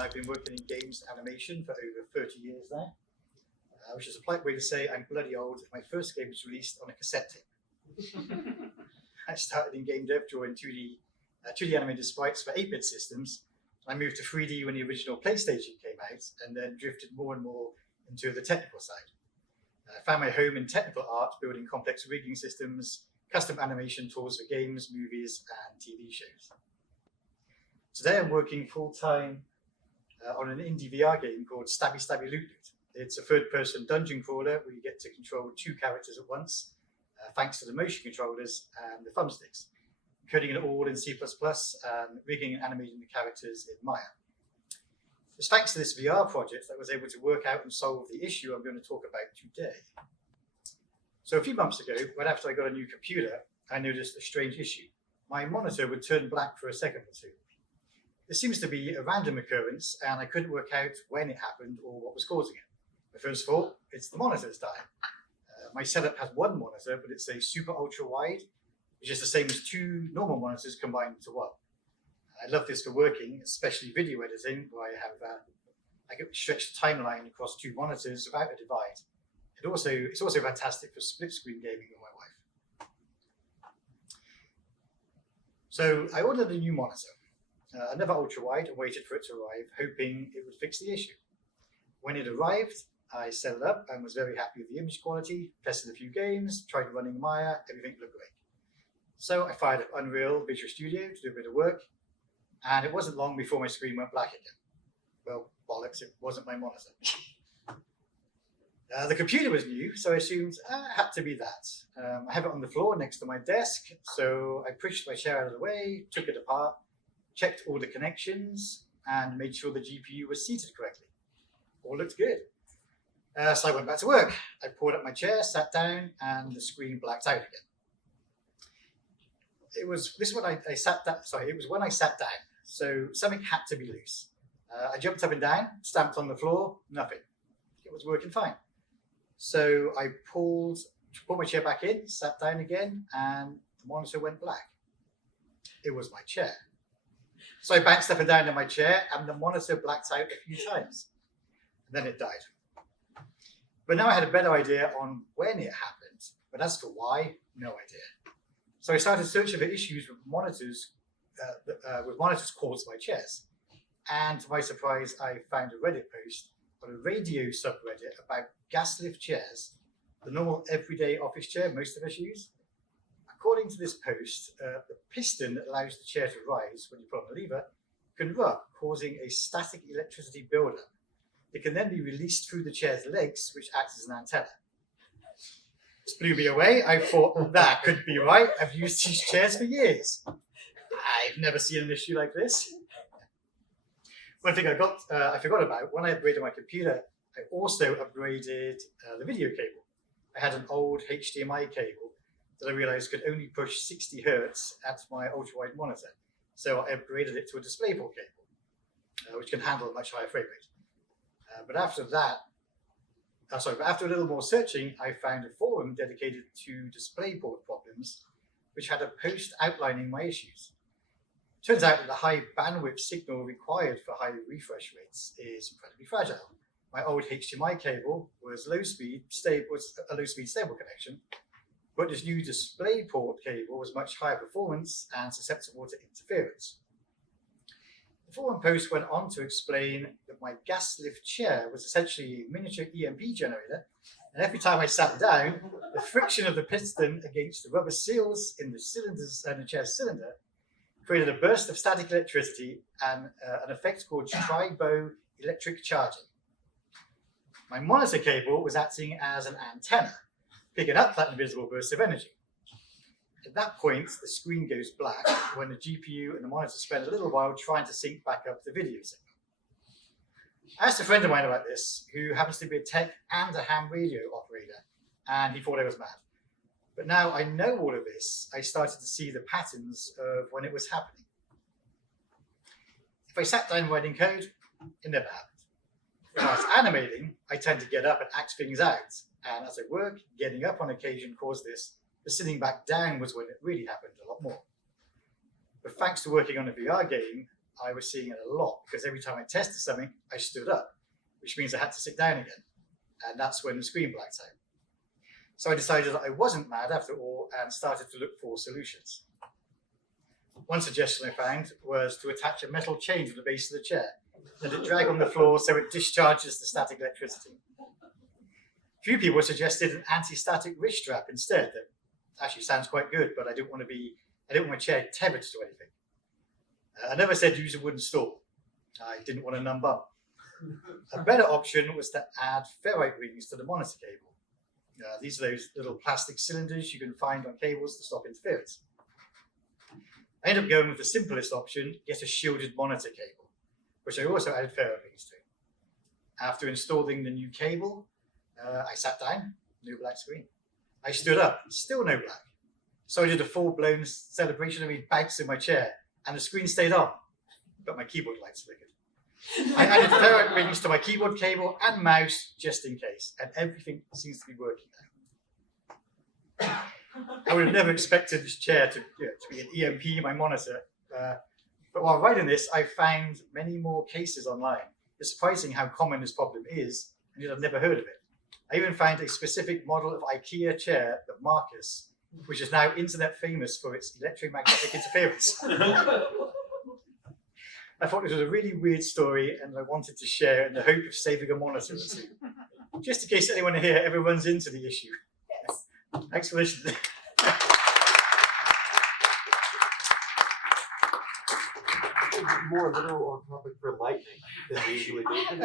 I've been working in games animation for over 30 years now, which is a polite way to say I'm bloody old. My first game was released on a cassette tape. I started in game dev drawing 2D animated sprites for 8-bit systems. I moved to 3D when the original PlayStation came out, and then drifted more and more into the technical side. I found my home in technical art, building complex rigging systems, custom animation tools for games, movies, and TV shows. Today I'm working full-time on an indie VR game called Stabby Stabby Loot Loot. It's a third-person dungeon crawler where you get to control 2 characters at once, thanks to the motion controllers and the thumbsticks, coding it all in C++ and rigging and animating the characters in Maya. It's thanks to this VR project that I was able to work out and solve the issue I'm going to talk about today. So a few months ago, right after I got a new computer, I noticed a strange issue. My monitor would turn black for a second or two. This seems to be a random occurrence, and I couldn't work out when it happened or what was causing it. My first thought, it's the monitor's dying. My setup has one monitor, but it's a super ultra wide, which is the same as 2 normal monitors combined into one. I love this for working, especially video editing, where I can stretch the timeline across 2 monitors without a divide. It's also fantastic for split screen gaming with my wife. So I ordered a new monitor, another ultra wide, and waited for it to arrive, hoping it would fix the issue. When it arrived, I set it up and was very happy with the image quality, tested a few games, tried running Maya, everything looked great. So I fired up Unreal Visual Studio to do a bit of work, and it wasn't long before my screen went black again. Well, bollocks, it wasn't my monitor. The computer was new, so I assumed it had to be that. I have it on the floor next to my desk, so I pushed my chair out of the way, took it apart, checked all the connections, and made sure the GPU was seated correctly. All looked good. So I went back to work. I pulled up my chair, sat down, and the screen blacked out again. It was when I sat down. So something had to be loose. I jumped up and down, stamped on the floor, nothing. It was working fine. So I pulled my chair back in, sat down again, and the monitor went black. It was my chair. So I bounced up and down in my chair, and the monitor blacked out a few times. And then it died. But now I had a better idea on when it happened, but as for why, no idea. So I started searching for issues with monitors caused by chairs. And to my surprise, I found a Reddit post on a radio subreddit about gas lift chairs, the normal everyday office chair most of us use. According to this post, the piston that allows the chair to rise when you pull on the lever can rub, causing a static electricity buildup. It can then be released through the chair's legs, which acts as an antenna. This blew me away. I thought, that could be right. I've used these chairs for years. I've never seen an issue like this. One thing I forgot about, when I upgraded my computer, I also upgraded the video cable. I had an old HDMI cable that I realized could only push 60 Hertz at my ultra-wide monitor. So I upgraded it to a DisplayPort cable, which can handle a much higher frame rate. But after a little more searching, I found a forum dedicated to DisplayPort problems, which had a post outlining my issues. Turns out that the high bandwidth signal required for high refresh rates is incredibly fragile. My old HDMI cable was a low speed stable connection, but this new DisplayPort cable was much higher performance and susceptible to interference. The forum post went on to explain that my gas lift chair was essentially a miniature EMP generator, and every time I sat down, the friction of the piston against the rubber seals in the cylinders and the chair's cylinder created a burst of static electricity and an effect called tri-bow electric charging. My monitor cable was acting as an antenna, picking up that invisible burst of energy. At that point, the screen goes black when the GPU and the monitor spend a little while trying to sync back up the video signal. I asked a friend of mine about this, who happens to be a tech and a ham radio operator, and he thought I was mad. But now I know all of this, I started to see the patterns of when it was happening. If I sat down writing code, it never happened. When I was animating, I tend to get up and act things out, and as I work, getting up on occasion caused this. But sitting back down was when it really happened a lot more. But thanks to working on a VR game, I was seeing it a lot because every time I tested something, I stood up, which means I had to sit down again. And that's when the screen blacked out. So I decided that I wasn't mad after all and started to look for solutions. One suggestion I found was to attach a metal chain to the base of the chair, let it drag on the floor so it discharges the static electricity. A few people suggested an anti-static wrist strap instead. That actually sounds quite good, but I didn't want my chair tethered to anything. Another said use a wooden stool. I didn't want a numb bum. A better option was to add ferrite rings to the monitor cable. These are those little plastic cylinders you can find on cables to stop interference. I ended up going with the simplest option, get a shielded monitor cable, which I also added ferrite rings to. After installing the new cable, I sat down, no black screen. I stood up, still no black. So I did a full-blown celebrationary bounce in my chair, and the screen stayed on, but my keyboard lights flickered. I added ferrite rings to my keyboard cable and mouse just in case, and everything seems to be working now. I would have never expected this chair to be an EMP in my monitor, but while writing this, I found many more cases online. It's surprising how common this problem is, and yet I've never heard of it. I even found a specific model of IKEA chair, the Marcus, which is now internet famous for its electromagnetic interference. I thought this was a really weird story and I wanted to share in the hope of saving a monitor or two. Just in case anyone here ever runs into the issue. Yes. Thanks for listening. More literal on topic for lightning than we usually do.